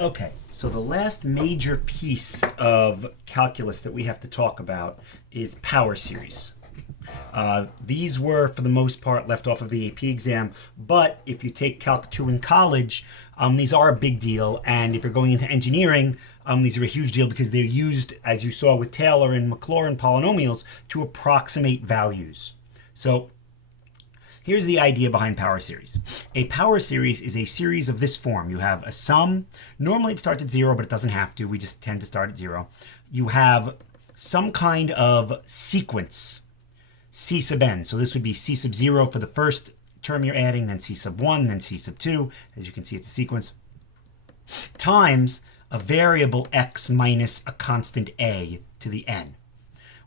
Okay, so the last major piece of calculus that we have to talk about is power series. These were, for the most part, left off of the AP exam, but if you take Calc 2 in college, these are a big deal, and if you're going into engineering, these are a huge deal because they're used, as you saw with Taylor and Maclaurin polynomials, to approximate values. So here's the idea behind power series. A power series is a series of this form. You have a sum. Normally it starts at 0, but it doesn't have to. We just tend to start at 0. You have some kind of sequence, c sub n. So this would be c sub 0 for the first term you're adding, then c sub 1, then c sub 2. As you can see, it's a sequence. Times a variable x minus a constant a to the n,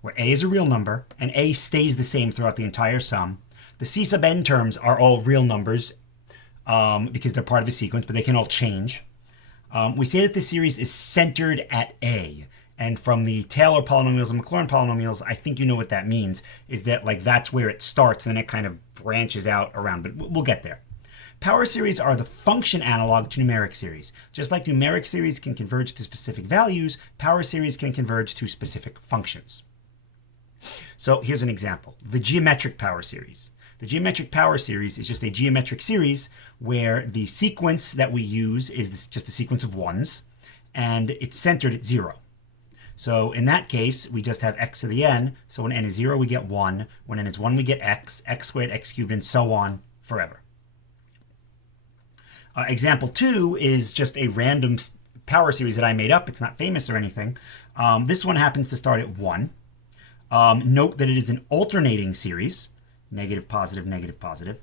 where a is a real number, and a stays the same throughout the entire sum. The c sub n terms are all real numbers because they're part of a sequence, but they can all change. We say that this series is centered at a. And from the Taylor polynomials and Maclaurin polynomials, I think you know what that means, is that like that's where it starts and then it kind of branches out around, but we'll get there. Power series are the function analog to numeric series. Just like numeric series can converge to specific values, power series can converge to specific functions. So here's an example. The geometric power series. The geometric power series is just a geometric series where the sequence that we use is just a sequence of ones, and it's centered at 0. So in that case, we just have x to the n. So when n is 0, we get 1. When n is 1, we get x, x squared, x cubed, and so on forever. Example 2 is just a random power series that I made up. It's not famous or anything. This one happens to start at 1. Note that it is an alternating series. Negative, positive, negative, positive.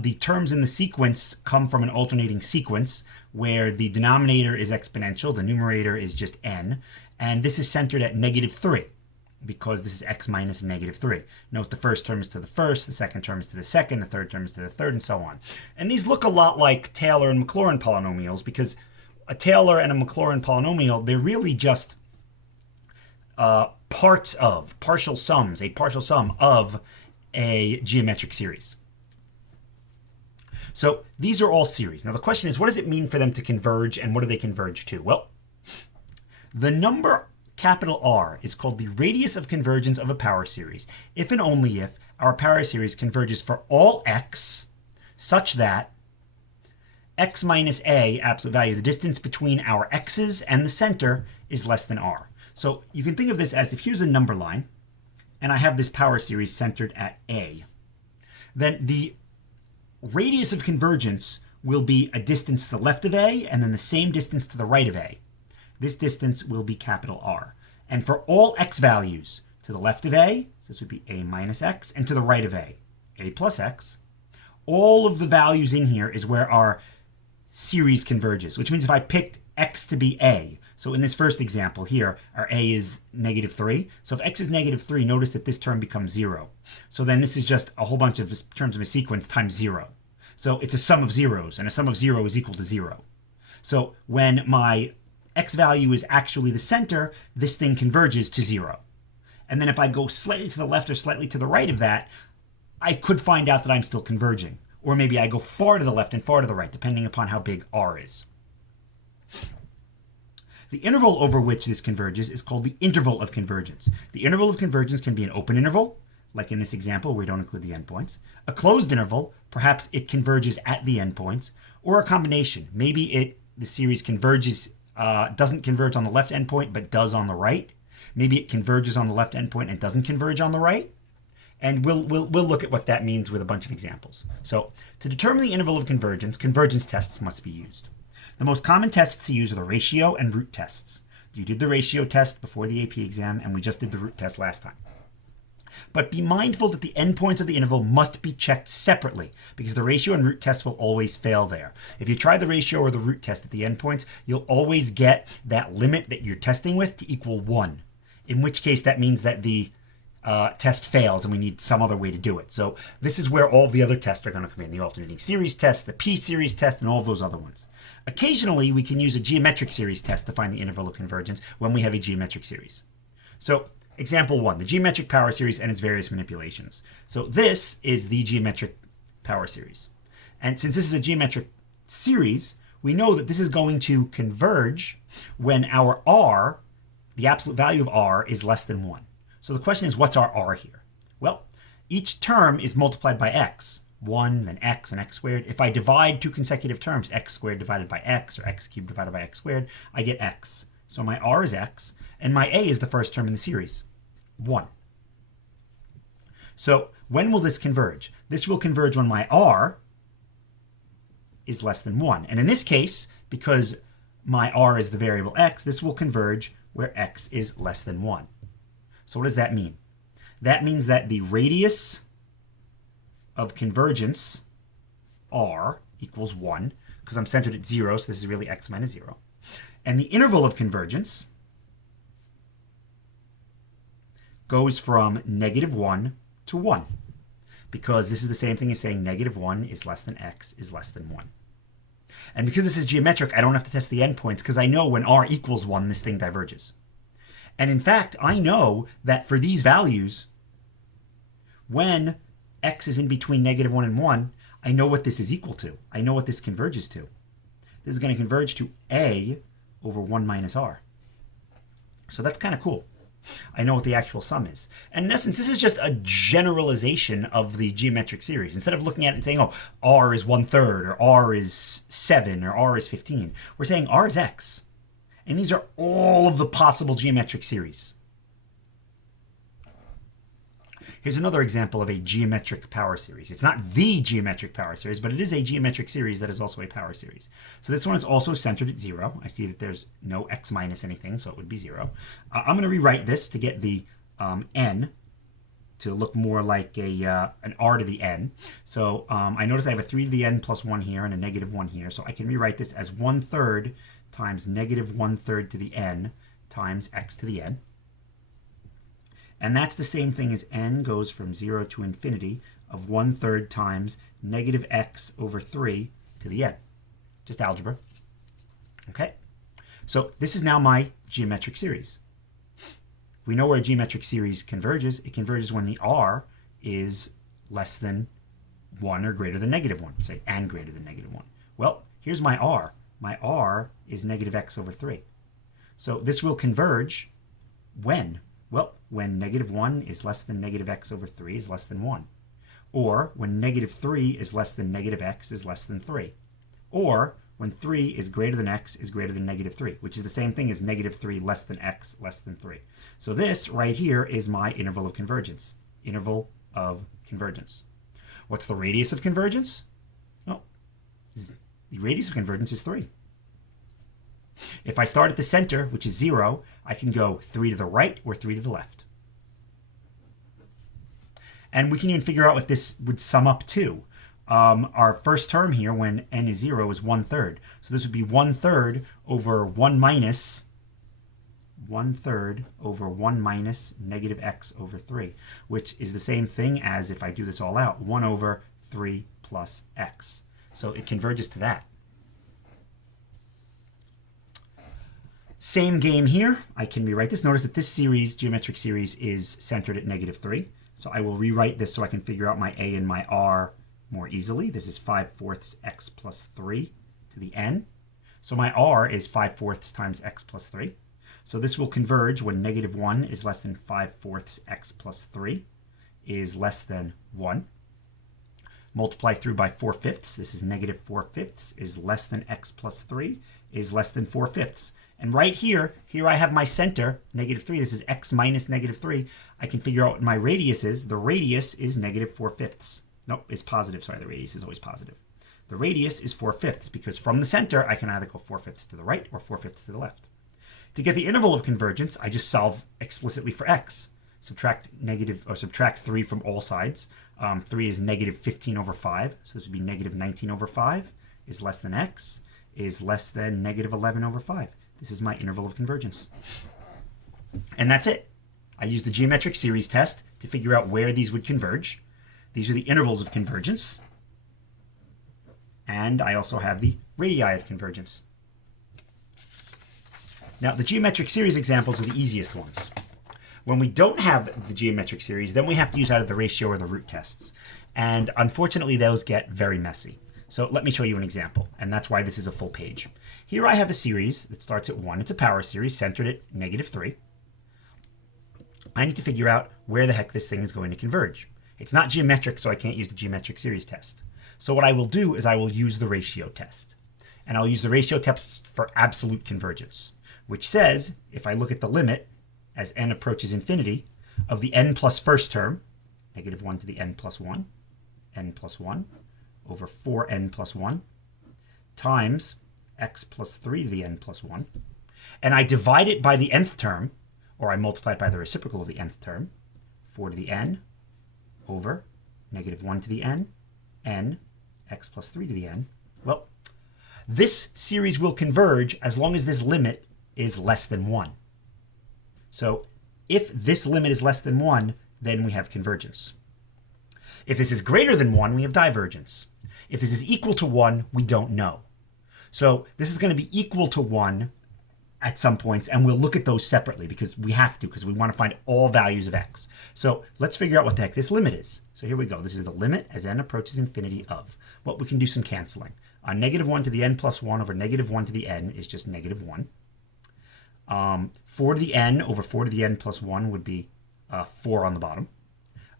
The terms in the sequence come from an alternating sequence where the denominator is exponential, the numerator is just n, and this is centered at negative 3 because this is x minus negative 3. Note the first term is to the first, the second term is to the second, the third term is to the third, and so on. And these look a lot like Taylor and Maclaurin polynomials because a Taylor and a Maclaurin polynomial, they're really just partial sums, a partial sum of a geometric series. So these are all series. Now the question is, what does it mean for them to converge and what do they converge to? Well, the number capital R is called the radius of convergence of a power series if and only if our power series converges for all x such that x minus a, absolute value, the distance between our x's and the center, is less than r. So you can think of this as if here's a number line and I have this power series centered at a, then the radius of convergence will be a distance to the left of a and then the same distance to the right of a. This distance will be capital R. And for all x values to the left of a, so this would be a minus x, and to the right of a plus x, all of the values in here is where our series converges, which means if I picked x to be a, so in this first example here, our a is negative 3. So if x is negative 3, notice that this term becomes 0. So then this is just a whole bunch of terms of a sequence times 0. So it's a sum of zeros, and a sum of 0 is equal to 0. So when my x value is actually the center, this thing converges to 0. And then if I go slightly to the left or slightly to the right of that, I could find out that I'm still converging. Or maybe I go far to the left and far to the right, depending upon how big r is. The interval over which this converges is called the interval of convergence. The interval of convergence can be an open interval, like in this example where we don't include the endpoints, a closed interval, perhaps it converges at the endpoints, or a combination. Maybe the series converges, doesn't converge on the left endpoint, but does on the right. Maybe it converges on the left endpoint and doesn't converge on the right. And we'll look at what that means with a bunch of examples. So to determine the interval of convergence, convergence tests must be used. The most common tests to use are the ratio and root tests. You did the ratio test before the AP exam, and we just did the root test last time. But be mindful that the endpoints of the interval must be checked separately, because the ratio and root tests will always fail there. If you try the ratio or the root test at the endpoints, you'll always get that limit that you're testing with to equal 1, in which case that means that the test fails and we need some other way to do it. So this is where all the other tests are going to come in, the alternating series test, the p-series test, and all of those other ones. Occasionally, we can use a geometric series test to find the interval of convergence when we have a geometric series. So example 1, the geometric power series and its various manipulations. So this is the geometric power series. And since this is a geometric series, we know that this is going to converge when our r, the absolute value of r, is less than 1. So the question is, what's our r here? Well, each term is multiplied by x. 1, then x, and x squared. If I divide two consecutive terms, x squared divided by x, or x cubed divided by x squared, I get x. So my r is x, and my a is the first term in the series, 1. So when will this converge? This will converge when my r is less than 1. And in this case, because my r is the variable x, this will converge where x is less than 1. So what does that mean? That means that the radius of convergence, r, equals 1, because I'm centered at 0, so this is really x minus 0. And the interval of convergence goes from -1 to 1, because this is the same thing as saying -1 is less than x is less than 1. And because this is geometric, I don't have to test the endpoints, because I know when r equals 1, this thing diverges. And in fact, I know that for these values, when x is in between -1 and 1, I know what this is equal to. I know what this converges to. This is going to converge to a over 1 minus r. So that's kind of cool. I know what the actual sum is. And in essence, this is just a generalization of the geometric series. Instead of looking at it and saying, oh, r is 1/3, or r is 7, or r is 15, we're saying r is x. And these are all of the possible geometric series. Here's another example of a geometric power series. It's not the geometric power series, but it is a geometric series that is also a power series. So this one is also centered at 0. I see that there's no x minus anything, so it would be 0. I'm going to rewrite this to get the n to look more like an r to the n. So I notice I have a 3 to the n plus 1 here and a -1 here. So I can rewrite this as 1/3 times -1/3 to the n times x to the n. And that's the same thing as n goes from 0 to infinity of 1/3 times -x over 3 to the n. Just algebra. Okay? So this is now my geometric series. We know where a geometric series converges. It converges when the r is less than 1 or greater than -1. Say, and greater than -1. Well, here's my r. My r is -x over 3. So this will converge when? Well, when -1 is less than -x over 3 is less than 1. Or when -3 is less than -x is less than 3. Or when 3 is greater than x is greater than -3, which is the same thing as -3 less than x less than 3. So this right here is my interval of convergence. Interval of convergence. What's the radius of convergence? Well, the radius of convergence is 3. If I start at the center, which is 0, I can go 3 to the right or 3 to the left. And we can even figure out what this would sum up to. Our first term here, when n is 0, is 1/3. So this would be 1/3 over 1 minus 1/3 over 1 minus -x over 3, which is the same thing as, if I do this all out, 1 over 3 plus x. So it converges to that. Same game here. I can rewrite this. Notice that this series, geometric series, is centered at -3. So I will rewrite this so I can figure out my a and my r more easily. This is 5/4 x plus 3 to the n. So my r is 5/4 times x plus 3. So this will converge when -1 is less than 5/4 x plus 3 is less than 1. Multiply through by 4/5. This is -4/5 is less than x plus 3 is less than 4/5. And right here I have my center, -3. This is x minus -3. I can figure out what my radius is. The radius is -4/5. No, it's positive. Sorry, the radius is always positive. The radius is 4/5 because from the center, I can either go 4/5 to the right or 4/5 to the left. To get the interval of convergence, I just solve explicitly for x. Subtract 3 from all sides. 3 is -15 over 5. So this would be -19 over 5 is less than x is less than -11 over 5. This is my interval of convergence. And that's it. I used the geometric series test to figure out where these would converge. These are the intervals of convergence. And I also have the radii of convergence. Now, the geometric series examples are the easiest ones. When we don't have the geometric series, then we have to use either the ratio or the root tests. And unfortunately, those get very messy. So let me show you an example, and that's why this is a full page. Here I have a series that starts at 1. It's a power series centered at -3. I need to figure out where the heck this thing is going to converge. It's not geometric, so I can't use the geometric series test. So what I will do is I will use the ratio test. And I'll use the ratio test for absolute convergence, which says if I look at the limit as n approaches infinity of the n plus first term, -1 to the n plus 1, n plus 1, over 4n plus 1, times x plus 3 to the n plus 1, and I divide it by the nth term, or I multiply it by the reciprocal of the nth term, 4 to the n, over -1 to the n, x plus 3 to the n. Well, this series will converge as long as this limit is less than 1. So if this limit is less than 1, then we have convergence. If this is greater than 1, we have divergence. If this is equal to 1, we don't know. So this is going to be equal to 1 at some points, and we'll look at those separately because we have to, because we want to find all values of x. So let's figure out what the heck this limit is. So here we go. This is the limit as n approaches infinity of. Well, we can do some canceling. -1 to the n plus 1 over -1 to the n is just -1. 4 to the n over 4 to the n plus 1 would be 4 on the bottom.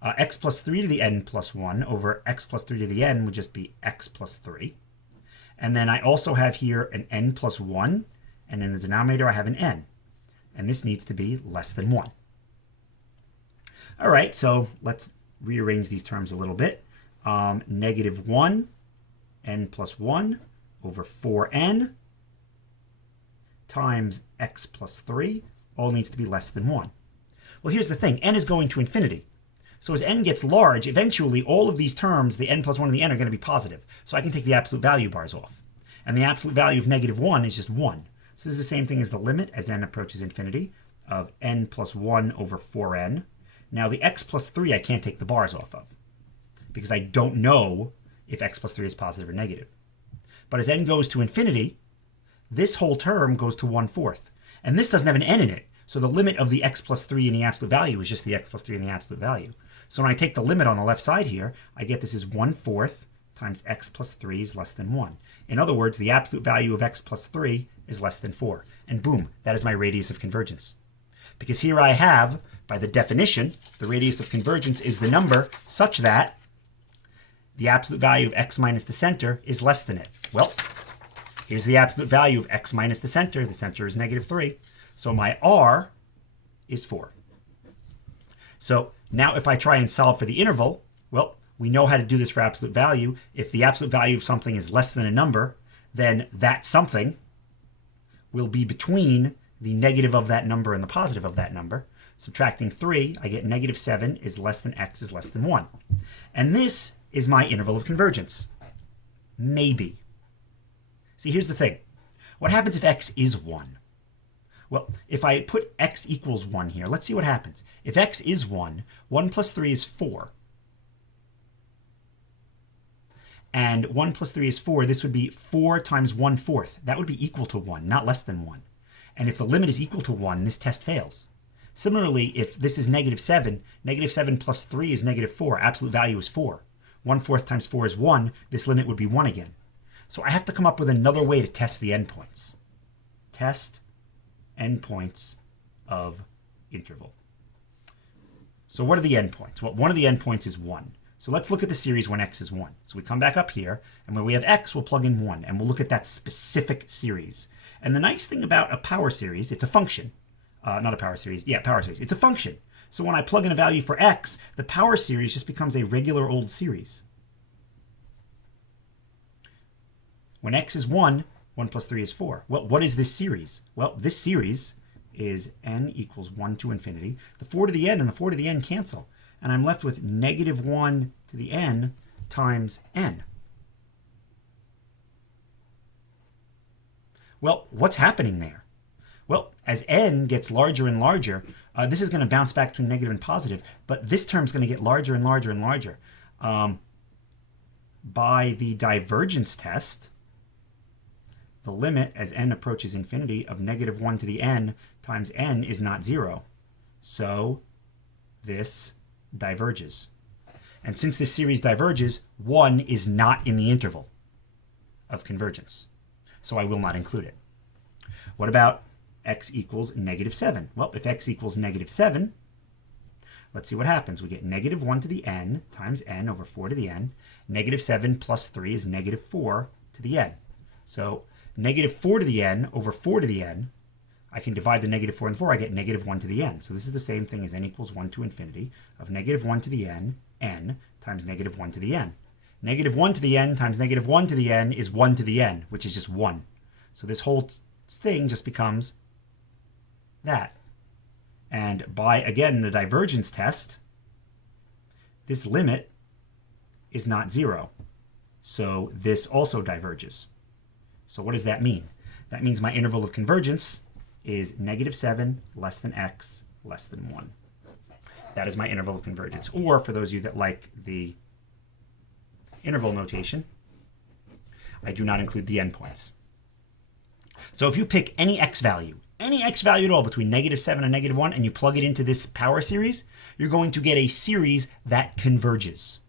X plus 3 to the n plus 1 over x plus 3 to the n would just be x plus 3. And then I also have here an n plus 1, and in the denominator I have an n. And this needs to be less than 1. All right, so let's rearrange these terms a little bit. -1, n plus 1 over 4n times x plus 3 all needs to be less than 1. Well, here's the thing. N is going to infinity. So as n gets large, eventually all of these terms, the n plus 1 and the n, are going to be positive. So I can take the absolute value bars off. And the absolute value of -1 is just 1. So this is the same thing as the limit as n approaches infinity of n plus 1 over 4n. Now the x plus 3 I can't take the bars off of because I don't know if x plus 3 is positive or negative. But as n goes to infinity, this whole term goes to 1/4. And this doesn't have an n in it. So the limit of the x plus 3 in the absolute value is just the x plus 3 in the absolute value. So when I take the limit on the left side here, I get this is 1/4 times x plus 3 is less than 1. In other words, the absolute value of x plus 3 is less than 4. And boom, that is my radius of convergence. Because here I have, by the definition, the radius of convergence is the number such that the absolute value of x minus the center is less than it. Well, here's the absolute value of x minus the center. The center is -3. So my r is 4. So now if I try and solve for the interval, well, we know how to do this for absolute value. If the absolute value of something is less than a number, then that something will be between the negative of that number and the positive of that number. Subtracting 3, I get -7 is less than x is less than 1. And this is my interval of convergence. Maybe. See, here's the thing. What happens if x is 1? Well, if I put x equals 1 here, let's see what happens. If x is 1, 1 plus 3 is 4. And 1 plus 3 is 4. This would be 4 times 1/4. That would be equal to 1, not less than 1. And if the limit is equal to 1, this test fails. Similarly, if this is -7, -7 plus 3 is -4. Absolute value is 4. 1/4 times 4 is 1. This limit would be 1 again. So I have to come up with another way to test the endpoints. Test endpoints of interval. So what are the endpoints? Well, one of the endpoints is 1. So let's look at the series when x is 1. So we come back up here, and when we have x, we'll plug in 1, and we'll look at that specific series. And the nice thing about a power series, it's a function. Not a power series. Yeah, power series. It's a function. So when I plug in a value for x, the power series just becomes a regular old series. When x is 1, 1 plus 3 is 4. Well, what is this series? Well, this series is n equals 1 to infinity. The 4 to the n and the 4 to the n cancel. And I'm left with -1 to the n times n. Well, what's happening there? Well, as n gets larger and larger, this is going to bounce back to negative and positive, but this term's going to get larger and larger and larger. By the divergence test, the limit as n approaches infinity of -1 to the n times n is not 0. So this diverges. And since this series diverges, 1 is not in the interval. of convergence. So I will not include it. What about x equals negative 7? Well, if x equals negative 7, let's see what happens. We get negative 1 to the n times n over 4 to the n. Negative 7 plus 3 is negative 4 to the n. So negative 4 to the n over 4 to the n, I can divide the negative 4 and 4, I get negative 1 to the n. So this is the same thing as n equals 1 to infinity of negative 1 to the n times negative 1 to the n. Negative 1 to the n times negative 1 to the n is 1 to the n, which is just 1. So this whole thing just becomes that. And by, again, the divergence test, this limit is not 0. So this also diverges. So what does that mean? That means my interval of convergence is negative 7 less than x less than 1. That is my interval of convergence. Or for those of you that like the interval notation, I do not include the endpoints. So if you pick any x value at all between negative 7 and negative 1, and you plug it into this power series, you're going to get a series that converges.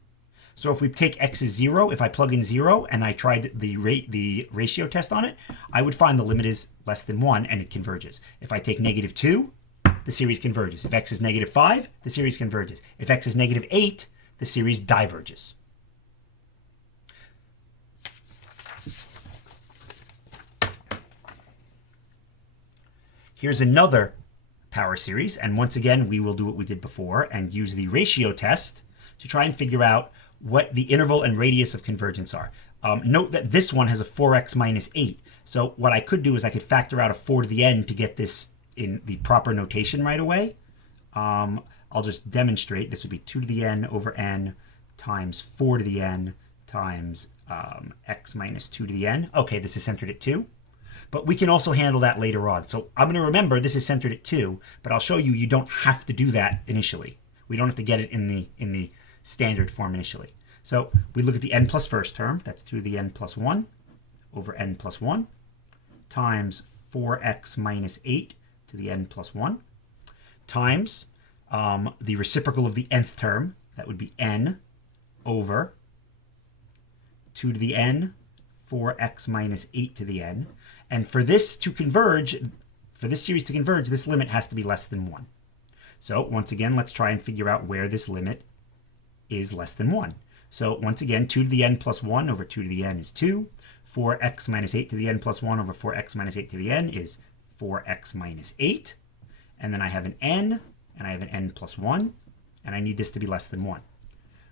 So if we take x as 0, if I plug in 0 and I tried the ratio test on it, I would find the limit is less than 1 and it converges. If I take negative 2, the series converges. If x is negative 5, the series converges. If x is negative 8, the series diverges. Here's another power series, and once again, we will do what we did before and use the ratio test to try and figure out what the interval and radius of convergence are. Note that this one has a 4x minus 8. So what I could do is I could factor out a 4 to the n to get this in the proper notation right away. I'll just demonstrate. This would be 2 to the n over n times 4 to the n times x minus 2 to the n. Okay, this is centered at 2. But we can also handle that later on. So I'm going to remember this is centered at 2, but I'll show you you don't have to do that initially. We don't have to get it in the standard form initially. So we look at the n plus first term. That's 2 to the n plus 1 over n plus 1 times 4x minus 8 to the n plus 1 times the reciprocal of the nth term. That would be n over 2 to the n 4x minus 8 to the n. And for this to converge, for this series to converge, this limit has to be less than 1. So once again, let's try and figure out where this limit is less than 1. So once again, 2 to the n plus 1 over 2 to the n is 2. 4x minus 8 to the n plus 1 over 4x minus 8 to the n is 4x minus 8. And then I have an n, and I have an n plus 1, and I need this to be less than 1.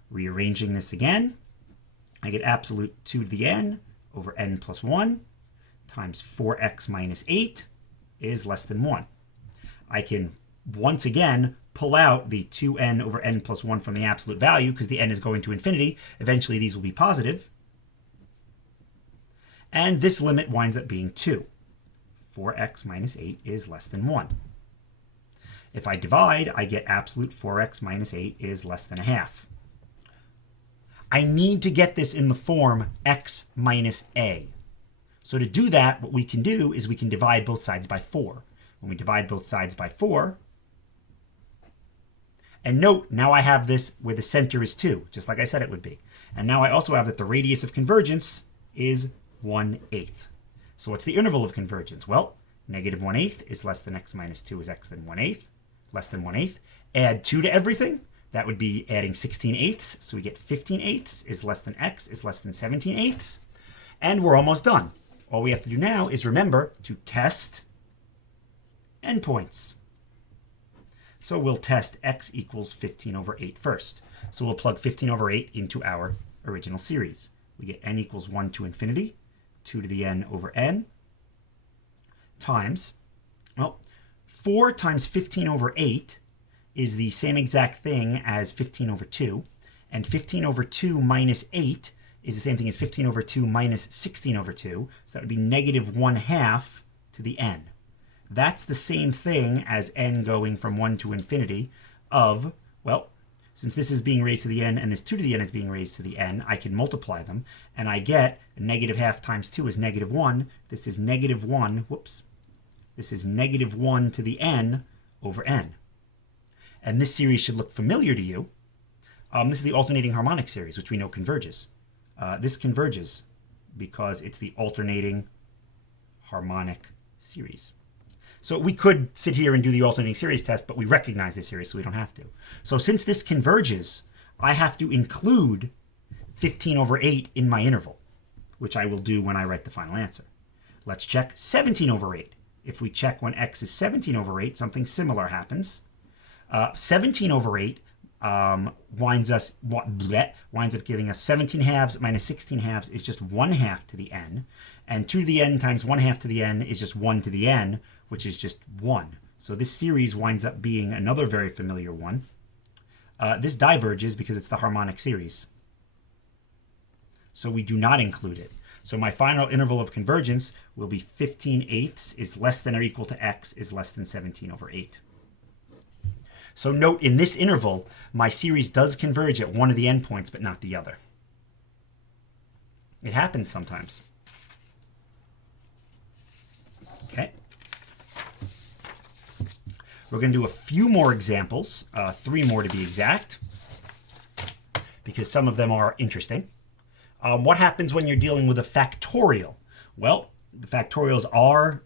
Rearranging this again, I get absolute 2 to the n over n plus 1 times 4x minus 8 is less than 1. I can, once again, pull out the 2n over n plus 1 from the absolute value because the n is going to infinity. Eventually, these will be positive. And this limit winds up being 2. 4x minus 8 is less than 1. If I divide, I get absolute 4x minus 8 is less than a half. I need to get this in the form x minus a. So to do that, what we can do is we can divide both sides by 4. When we divide both sides by 4, and note, now I have this where the center is 2, just like I said it would be. And now I also have that the radius of convergence is 1/8. So what's the interval of convergence? Well, negative 1/8 is less than x minus 2 is x than 1/8, less than 1/8. Add 2 to everything. That would be adding 16/8. So we get 15/8 is less than x is less than 17/8. And we're almost done. All we have to do now is remember to test endpoints. So we'll test x equals 15 over 8 first. So we'll plug 15 over 8 into our original series. We get n equals 1 to infinity, 2 to the n over n, times, well, 4 times 15 over 8 is the same exact thing as 15 over 2. And 15 over 2 minus 8 is the same thing as 15 over 2 minus 16 over 2. So that would be negative 1/2 to the n. That's the same thing as n going from 1 to infinity of, well, since this is being raised to the n and this 2 to the n is being raised to the n, I can multiply them, and I get negative half times 2 is negative 1. This is negative 1, whoops. This is negative 1 to the n over n. And this series should look familiar to you. This is the alternating harmonic series, which we know converges. This converges because it's the alternating harmonic series. So we could sit here and do the alternating series test, but we recognize the series, so we don't have to. So since this converges, I have to include 15 over 8 in my interval, which I will do when I write the final answer. Let's check 17 over 8. If we check when x is 17 over 8, something similar happens. 17 over 8 winds up giving us 17 halves minus 16 halves is just 1 half to the n. And 2 to the n times 1 half to the n is just 1 to the n, which is just 1. So this series winds up being another very familiar one. This diverges because it's the harmonic series. So we do not include it. So my final interval of convergence will be 15/8 is less than or equal to x is less than 17 over 8. So note, in this interval, my series does converge at one of the endpoints, but not the other. It happens sometimes. Okay. We're going to do a few more examples, 3 more to be exact, because some of them are interesting. What happens when you're dealing with a factorial? Well, the factorials are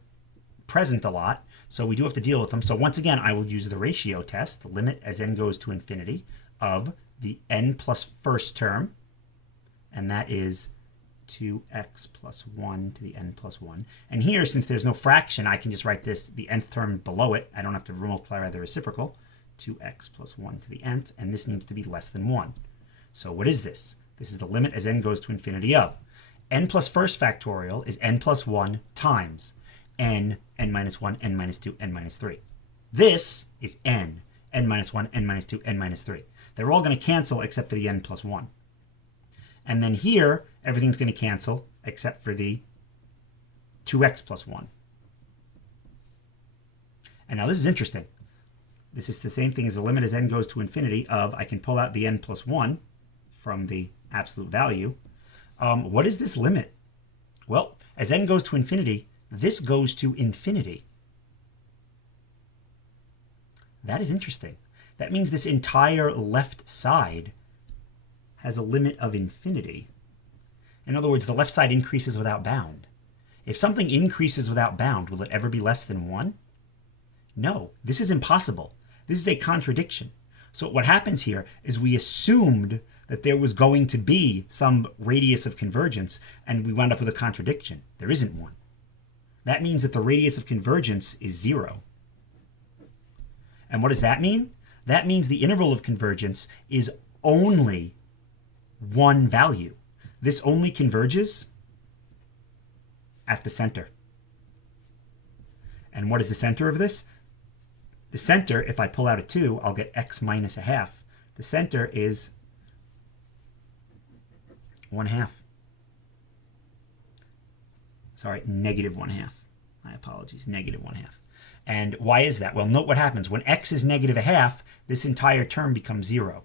present a lot, so we do have to deal with them. So once again, I will use the ratio test, the limit as n goes to infinity of the n plus first term, and that is 2x plus 1 to the n plus 1. And here, since there's no fraction, I can just write this, the nth term below it. I don't have to multiply by the reciprocal, 2x plus 1 to the nth, and this needs to be less than 1. So what is this? This is the limit as n goes to infinity of n plus first factorial is n plus 1 times n minus 1, n minus 2, n minus 3. This is n minus 1, n minus 2, n minus 3. They're all going to cancel except for the n plus 1. And then here, everything's going to cancel except for the 2x plus 1. And now this is interesting. This is the same thing as the limit as n goes to infinity of, I can pull out the n plus 1 from the absolute value. What is this limit? Well, as n goes to infinity, this goes to infinity. That is interesting. That means this entire left side has a limit of infinity. In other words, the left side increases without bound. If something increases without bound, will it ever be less than 1? No, this is impossible. This is a contradiction. So what happens here is we assumed that there was going to be some radius of convergence, and we wound up with a contradiction. There isn't one. That means that the radius of convergence is 0. And what does that mean? That means the interval of convergence is only one value. This only converges at the center. And what is the center of this? The center, if I pull out a 2, I'll get x minus a half. The center is 1/2. Sorry, negative 1/2. My apologies, negative 1/2. And why is that? Well, note what happens. When x is negative a half, this entire term becomes 0.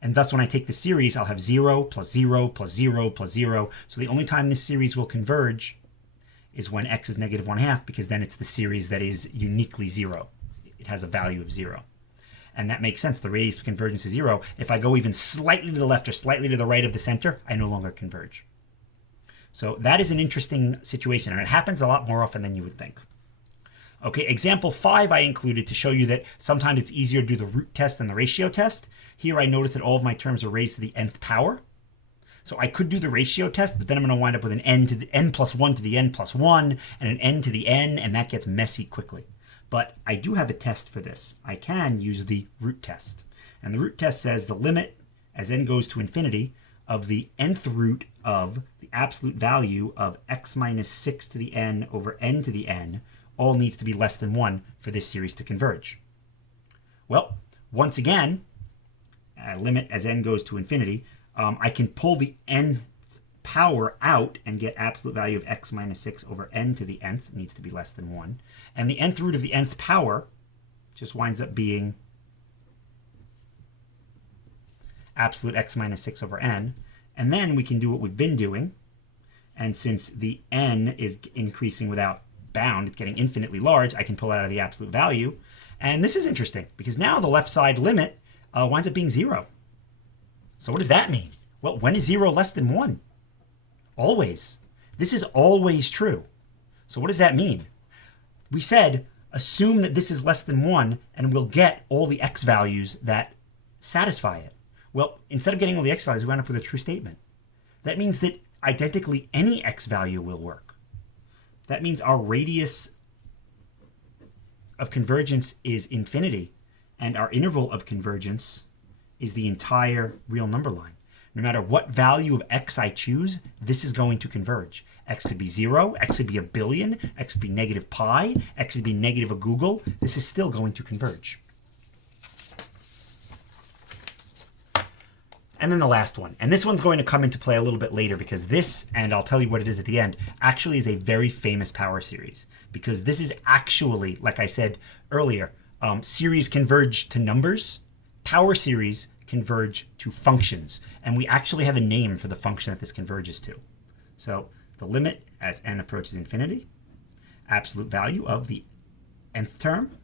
And thus, when I take the series, I'll have 0 plus 0 plus 0 plus 0. So the only time this series will converge is when x is negative 1/2, because then it's the series that is uniquely 0. It has a value of 0. And that makes sense. The radius of convergence is 0. If I go even slightly to the left or slightly to the right of the center, I no longer converge. So that is an interesting situation, and it happens a lot more often than you would think. Okay, example 5 I included to show you that sometimes it's easier to do the root test than the ratio test. Here I notice that all of my terms are raised to the nth power. So I could do the ratio test, but then I'm going to wind up with an n to the n plus 1 to the n plus 1 and an n to the n, and that gets messy quickly. But I do have a test for this. I can use the root test. And the root test says the limit as n goes to infinity of the nth root of the absolute value of x minus 6 to the n over n to the n all needs to be less than 1 for this series to converge. Well, once again, limit as n goes to infinity, I can pull the n power out and get absolute value of x minus 6 over n to the nth needs to be less than 1. And the nth root of the nth power just winds up being absolute x minus 6 over n. And then we can do what we've been doing. And since the n is increasing without bound, it's getting infinitely large, I can pull it out of the absolute value. And this is interesting because now the left side limit winds up being 0. So what does that mean? Well, when is 0 less than 1? Always. This is always true. So what does that mean? We said, assume that this is less than 1, and we'll get all the x values that satisfy it. Well, instead of getting all the x values, we wound up with a true statement. That means that identically any x value will work. That means our radius of convergence is infinity, and our interval of convergence is the entire real number line. No matter what value of x I choose, this is going to converge. X could be 0, x could be 1 billion, x could be negative pi, x could be negative a googol. This is still going to converge. And then the last one. And this one's going to come into play a little bit later because this, and I'll tell you what it is at the end, actually is a very famous power series. Because this is actually, like I said earlier, series converge to numbers. Power series converge to functions. And we actually have a name for the function that this converges to. So the limit as n approaches infinity, absolute value of the nth term,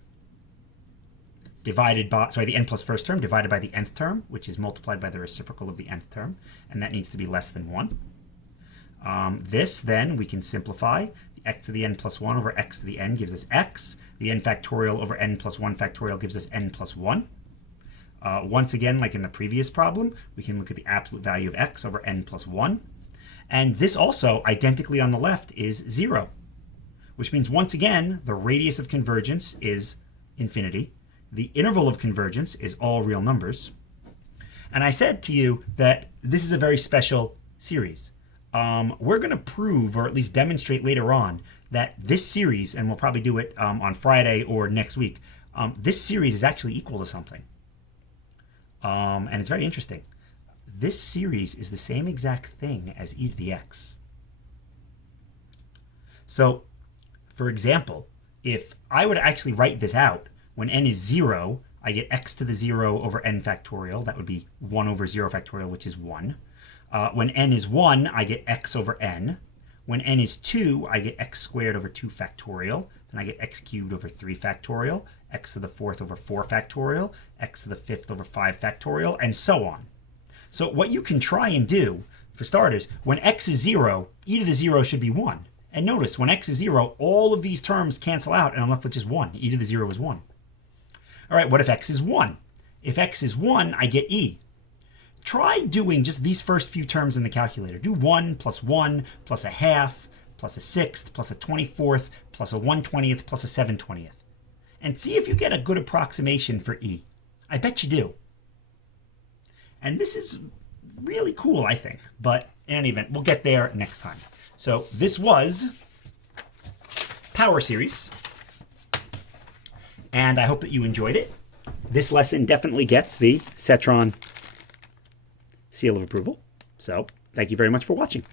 divided by, the n plus first term divided by the nth term, which is multiplied by the reciprocal of the nth term, and that needs to be less than 1. This, then, we can simplify. The x to the n plus 1 over x to the n gives us x. The n factorial over n plus 1 factorial gives us n plus 1. Once again, like in the previous problem, we can look at the absolute value of x over n plus 1. And this also, identically on the left, is 0, which means, once again, the radius of convergence is infinity. The interval of convergence is all real numbers. And I said to you that this is a very special series. We're going to prove, or at least demonstrate later on, that this series, and we'll probably do it on Friday or next week, this series is actually equal to something. And it's very interesting. This series is the same exact thing as e to the x. So, for example, if I were to actually write this out, when n is 0, I get x to the 0 over n factorial. That would be 1 over 0 factorial, which is 1. When n is 1, I get x over n. When n is 2, I get x squared over 2 factorial. Then I get x cubed over 3 factorial, x to the 4th over 4 factorial, x to the 5th over 5 factorial, and so on. So what you can try and do, for starters, when x is 0, e to the 0 should be 1. And notice, when x is 0, all of these terms cancel out, and I'm left with just 1. E to the 0 is 1. All right, what if x is 1? If x is 1, I get e. Try doing just these first few terms in the calculator. Do 1 plus a half, plus a sixth, plus a 24th, plus a 1/20th, plus a 7/20th. And see if you get a good approximation for e. I bet you do. And this is really cool, I think. But in any event, we'll get there next time. So this was Power Series. And I hope that you enjoyed it. This lesson definitely gets the Cetron seal of approval. So thank you very much for watching.